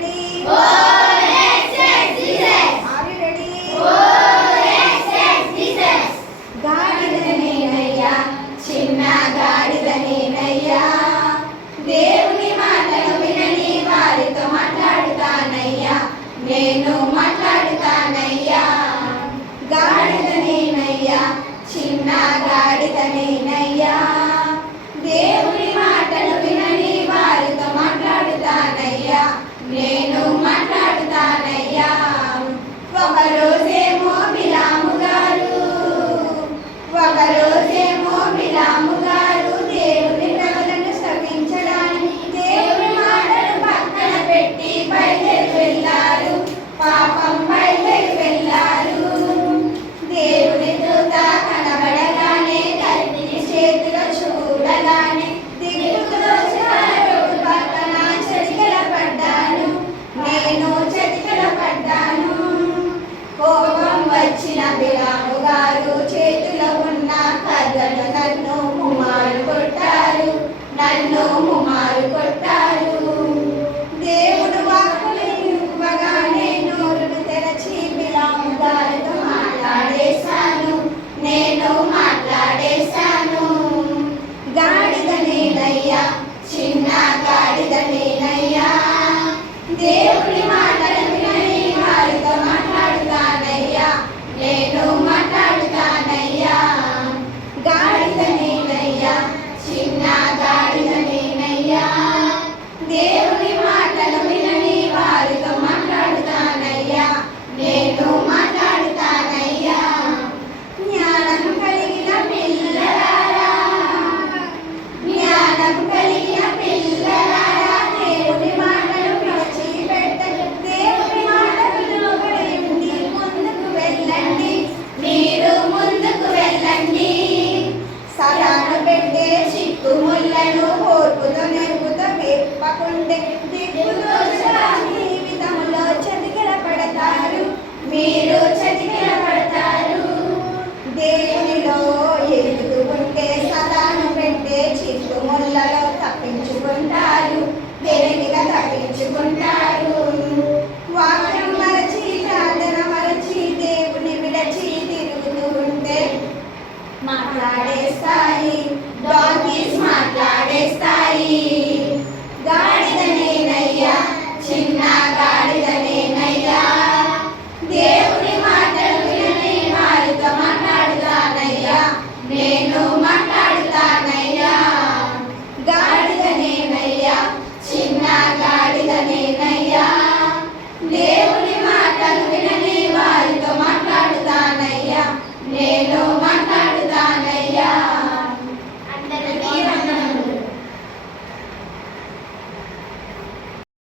ready? Four, eight, six, Jesus. Are you ready? Four, eight, six, Jesus. గాడిద నేనయ్యా చిన్న గాడిద నేనయ్యా దేవుని మాటలు వినని వారితో మాట్లాడుతానయ్యా నేను నేను మాట్లాడుతానయ్యా. ఒకరోజు దేవుడి మాటలు వినని వారితో మాట్లాడుతానయ్యా. నేను కాకుండా జీవితంలో చతికిల పడతారు మీరు చతికిల పడతారు దేవునిలో ఎదుగుకుంటే సదాను పెట్టే చిట్టు ముళ్ళలో తప్పించుకుంటారు. దేవునిగా తప్పించుకుంటారు. వాక్యం మరచి ప్రార్థన మరచి దేవుని విడచి తిరుగుతూ ఉంటే మాట్లాడేస్తాయి డాగీస్ మాట్లాడేస్తాయి ಗಾಳಿದನೆ